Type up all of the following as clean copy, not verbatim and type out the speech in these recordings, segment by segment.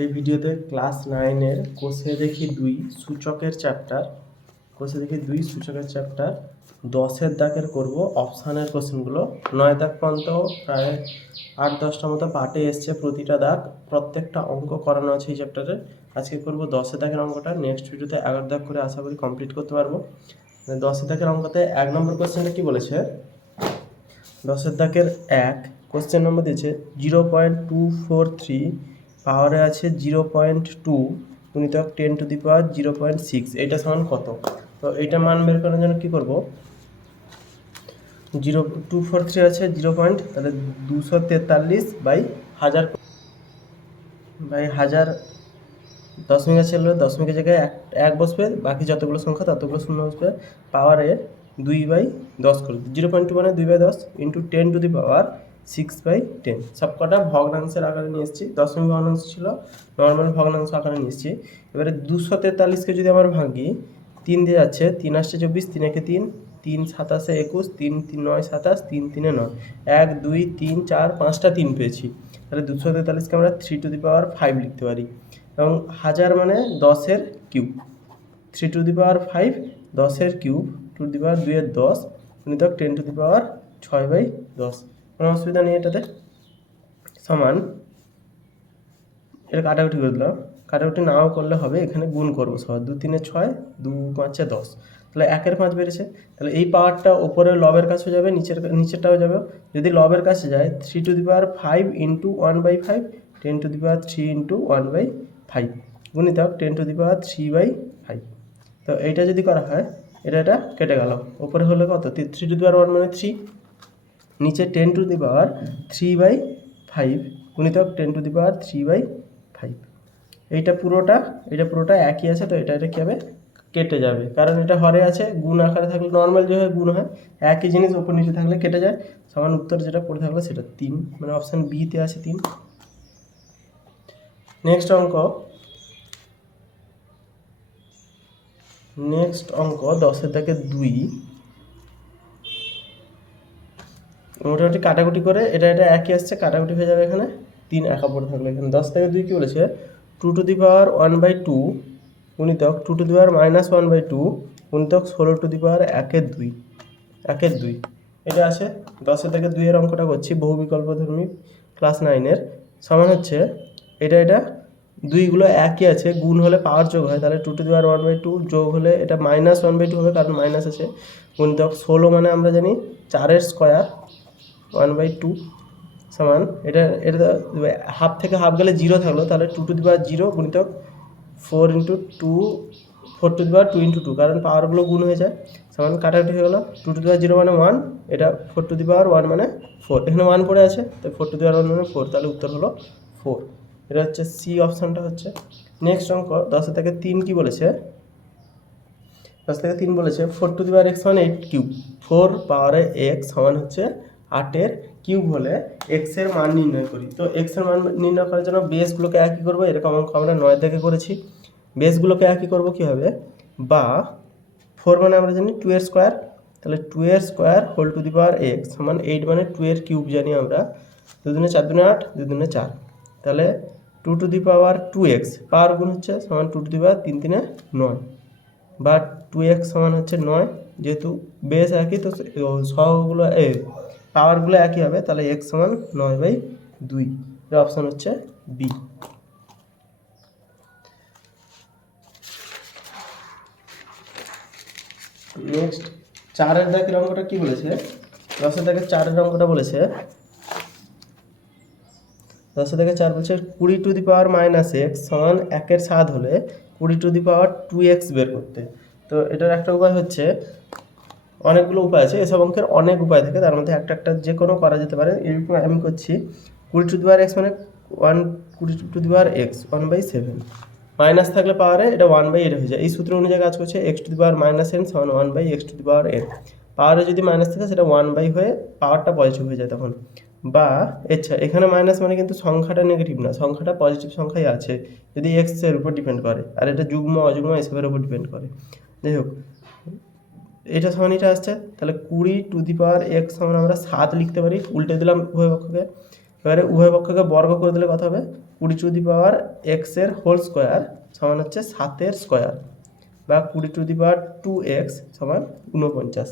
এই ভিডিওতে ক্লাস 9-এর কোষে দেখি 2 সূচকের চ্যাপ্টার 10-এর দাগের করব অপশানের কোশ্চেনগুলো। 9 দাগ পর্যন্ত প্রায় 8-10টার মতো পার্টে এসছে। প্রতিটা দাগ প্রত্যেকটা অঙ্ক করানো আছে এই চ্যাপ্টারে। আজকে করব 10-এর দাগের অঙ্কটা। নেক্সট ভিডিওতে 11 দাগ করে আশা করি কমপ্লিট করতে পারবো। 10-এর দাগের অঙ্কতে 1 নম্বর কোশ্চেনটা কি বলেছে? 10-এর দাগের 1 কোশ্চেন নম্বর দিয়েছে 0.243 পাওয়ারে আছে 0.2 গুণিতক 10⁻0.6, এটা সমান কত? তো এইটা মান বের করার জন্য কী করবো? 0.243 আছে 0 পয়েন্ট, তাহলে 243/1000 দশমিক আছে, দশমিকের জায়গায় এক বসবে, বাকি যতগুলো সংখ্যা ততগুলো শূন্য বসবে। পাওয়ারে 2/10 করে 0.2 মানে 2/10 ইন্টু 10⁻6/10। সবকটা ভগ্নাংশের আকারে নিয়ে এসেছি। দশমিক ভগ্নাংশ ছিল, নর্মাল ভগ্নাংশ আকারে নিয়ে এসেছি। এবারে 243কে যদি আমরা ভাঙি, 3 দিয়ে যাচ্ছে, 3 আসছে 24, 3 একে 3, 3 7 21, 3 9 27, 3 3 9, 1 2 3 4 5টা 3 পেয়েছি। তাহলে 243কে আমরা 3⁵ লিখতে পারি। এবং 1000 মানে 10-এর কিউব, 3⁵, 10-এর কিউব, 2 এর 10 গুণিতক 10⁻6/10। কোনো অসুবিধা নেই এটাতে। সমান, এটা কাটাকুটি করে দিলাম। কাটাকুটি নাও করলে হবে, এখানে গুণ করবো সব। 2 3 6, 2 5 10, তাহলে 1-এর 5 বেড়েছে। তাহলে এই পাওয়ারটা ওপরে লবের কাছে যাবে, নিচেরটাও যাবে। যদি লবের কাছে যায় 3⁵ ইন্টু 1/5, 10⁻³ ইন্টু 1/5 গুণিতক 10⁻³ তো এইটা যদি করা হয়, এটা কেটে গেল। ওপরে হলো কত? 3⁻1 মানে 3, নিচে 10⁻³ গুণিতক 10⁻³ এইটা পুরোটা একই আছে, তো এটা কী হবে? কেটে যাবে, কারণ এটা হরে আছে। গুণ আকারে থাকলে নর্মাল যেভাবে গুণ হয়, একই জিনিস ওপর নিচে থাকলে কেটে যায়। সমান উত্তর যেটা পড়ে থাকলো সেটা 3, মানে অপশান বিতে আছে 3। নেক্সট অঙ্ক 10-এর দাগে 2, মোটামুটি কাটাকুটি করে এটা একই আসছে, কাটাকুটি হয়ে যাবে। এখানে 3 একা পড়ে থাকলো। এখানে 10 থেকে 2 কী বলেছে? 2⁻1/2 গুণিতক 2⁻−1/2 গুণিতক 16⁻1/2 এটা আছে। 10-এর থেকে 2 এর অঙ্কটা করছি, বহু বিকল্পধর্মী ক্লাস 9-এর। সমান হচ্ছে এটা দুইগুলো একই আছে, গুণ হলে পাওয়ার যোগ হয়, তাহলে 2⁻1/2 যোগ হলে এটা -1/2 হবে, কারণ মাইনাস আছে। গুণিতক 16 মানে আমরা জানি 4-এর স্কোয়ার 1/2 সমান এটা হাফ থেকে হাফ গেলে 0 থাকলো, তাহলে 2⁻0 গুণিতক 4 × 2, 4⁻2 × 2, কারণ পাওয়ারগুলো গুণ হয়ে যায়। সমান কাটাকুটি হয়ে গেলো। 2⁻0 মানে 1, এটা 4⁻1 মানে 4, এখানে 1 পড়ে আছে, তাই 4⁻1 মানে 4, তাহলে উত্তর হলো 4। এটা হচ্ছে সি অপশানটা হচ্ছে। নেক্সট অঙ্ক 10-এর থেকে 3 কি বলেছে? 10 থেকে 3 বলেছে 4⁻x মানে 8³ 4 পাওয়ারে x সমান হচ্ছে 8-এর কিউব হলে x এর মান নির্ণয় করি। তো x এর মান নির্ণয় করার জন্য বেসগুলোকে একই করবো। এরকম অঙ্ক আমরা 9 থেকে করেছি। বেসগুলোকে একই করবো কীভাবে? বা 4 মানে আমরা জানি 2-এর স্কোয়ার, তাহলে 2-এর square whole to the power x সমান 8 মানে 2-এর কিউব জানি আমরা, 2 × 4 = 8, 2 × 4, তাহলে 2⁻2x পাওয়ার গুণ হচ্ছে সমান 2⁻3 × 9, বা 2x সমান হচ্ছে 9। যেহেতু বেস একই, তো সহগুলো পাওয়ারগুলো একই হবে, তাহলে x সমান 9/2। এর অপশান হচ্ছে বি। নেক্সট 4-এর দাগের অঙ্কটা কি বলেছে? 10-এর দাগের 4-এর অঙ্কটা বলেছে 10-এর দাগের 4 বলছে 20⁻−x সমান 1-এর 7 হলে 20⁻2x বের করতে। তো এটার একটা উপায় হচ্ছে, অনেকগুলো উপায় আছে, এসব অঙ্কের অনেক উপায় থাকে, তার মধ্যে একটা যে কোনো করা যেতে পারে। এরকম আমি করছি 20⁻x মানে 20⁻x 1/7, মাইনাস থাকলে পাওয়ারে এটা 1/8 হয়ে যায়। এই সূত্র অনুযায়ী কাজ করছে x⁻−n সমান 1/x⁻n। পাওয়ারে যদি মাইনাস থাকে সেটা 1/, হয়ে পাওয়ারটা পজিটিভ হয়ে যায় তখন। বা আচ্ছা, এখানে মাইনাস মানে কিন্তু সংখ্যাটা নেগেটিভ না, সংখ্যাটা পজিটিভ সংখ্যাই আছে, যদি x এর উপর ডিপেন্ড করে, আর এটা যুগ্ম অযুগ্ম এসবের উপর ডিপেন্ড করে। যাই হোক, এটা সমান এটা আসছে, তাহলে 20⁻x সমান আমরা 7 লিখতে পারি। উল্টে দিলাম উভয় পক্ষকে। এবারে উভয় পক্ষকে বর্গ করে দিলে কত হবে? 20 টু দি পাওয়ার এক্স এর হোল স্কোয়ার সমান হচ্ছে 7 স্কোয়ার, বা 20 টু দি পাওয়ার 2x সমান 49।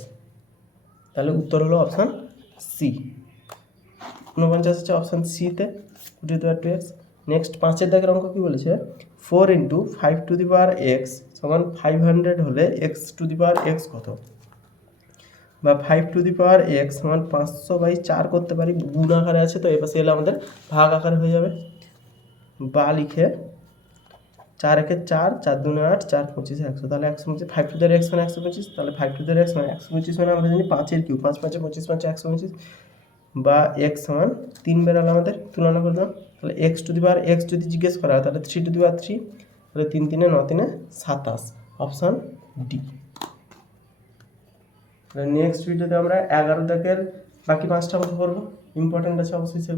তাহলে উত্তর হলো অপশান সি, 49 হচ্ছে অপশান সিতে 20 two the power 2x। Next 5 দাগের অঙ্ক কি বলেছে, 4 into 5 two the power x সমান 500 হলে x two the power x কত, বা 5 টু দি পাওয়ার এক্স সমান 500/4 করতে পারি, গুণ আকারে আছে তো এপাশে এলে আমাদের ভাগ আকারে হয়ে যাবে, বা লিখে 4 একে 4, 4 দুনে 8, 4 25 100, তাহলে 125, 5 টু দি এক্স মানে 125, তাহলে 5 টু দি এক্স মানে 125 মানে আমরা জানি 5 এর কিউব, 5 5 25 5 125, বা এক্স সমান 3 বেরাল আমাদের তুলনা করলাম, তাহলে x two the power x যদি জিজ্ঞেস করা হয় তাহলে 3 টু দি পাওয়ার 3, তাহলে 3 3 9 3 27, অপশান ডি। নেক্সট ভিডিওতে আমরা 11 দাগের বাকি 5টা অঙ্ক করবো, ইম্পর্টেন্ট আছে অবশ্যই।